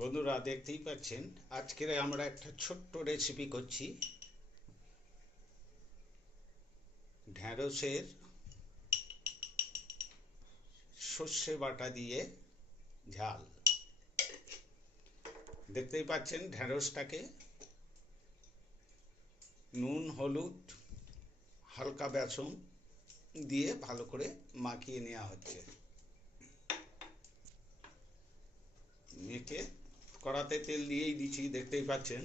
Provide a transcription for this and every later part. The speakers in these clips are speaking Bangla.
বন্ধুরা দেখতেই পাচ্ছেন আজকের আমরা একটা ছোট্ট রেসিপি করছি ঢ্যাঁড়সের সর্ষে বাটা দিয়ে ঝাল। দেখতেই পাচ্ছেন ঢ্যাঁড়সটাকে নুন হলুদ হালকা বেসন দিয়ে ভালো করে মাখিয়ে নেওয়া হচ্ছে। মেখে কড়াতে তেল দিয়েই দিচ্ছি, দেখতেই পাচ্ছেন।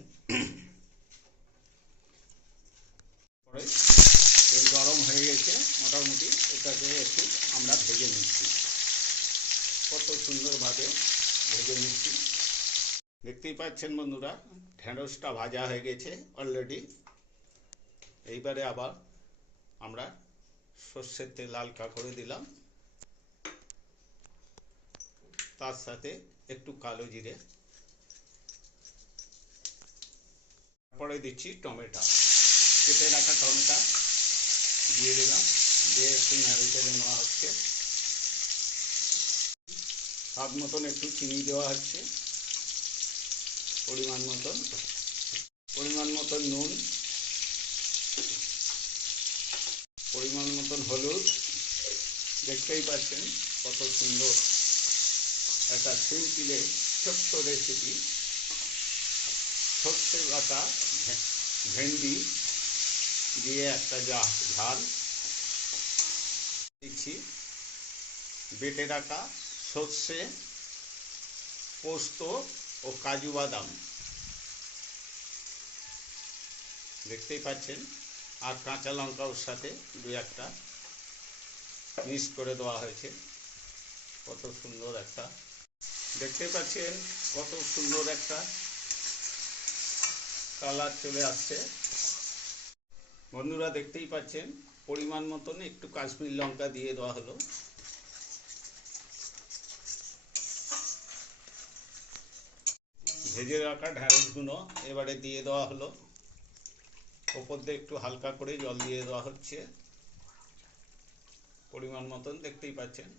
পরে তেল গরম হয়ে গেছে, মোটামুটি এটাকে একটু আমরা ভেজে নিচ্ছি, কত সুন্দরভাবে ভেজে নিচ্ছি। দেখতেই পাচ্ছেন বন্ধুরা, ঢ্যাঁড়সটা ভাজা হয়ে গেছে অলরেডি। এইবারে আবার আমরা সর্ষের তেল হালকা করে দিলাম, তার সাথে একটু কালো জিরে, তারপরে দিচ্ছি টমেটো, কেটে রাখা টমেটো দিয়ে দিলাম, দিয়ে একটু নেড়ে চেড়ে নেওয়া হচ্ছে। স্বাদ মতন একটু চিনি দেওয়া হচ্ছে, পরিমাণ মতন নুন, পরিমাণ মতন হলুদ। দেখতেই পাচ্ছেন কত সুন্দর একটা সিম্পলে ছোট্ট রেসিপি, সর্ষে বাটা ভেন্ডি দিয়ে একটা ঝাল দিচ্ছি। বেটে রাখা সর্ষে, পোস্ত ও কাজু বাদাম দেখতেই পাচ্ছেন, আর কাঁচা লঙ্কা ওর সাথে দু একটা মিক্স করে দেওয়া হয়েছে। কত সুন্দর একটা, দেখতে পাচ্ছেন কত সুন্দর একটা কালার চলে আসছে। বন্ধুরা দেখতেই পাচ্ছেন পরিমাণ মতন একটু কাশ্মীর লঙ্কা দিয়ে দেওয়া হলো। ভেজে রাখা ঢ্যাঁড়সগুলো এবারে দিয়ে দেওয়া হলো, ওপর দিয়ে একটু হালকা করে জল দিয়ে দেওয়া হচ্ছে পরিমাণ মতন, দেখতেই পাচ্ছেন।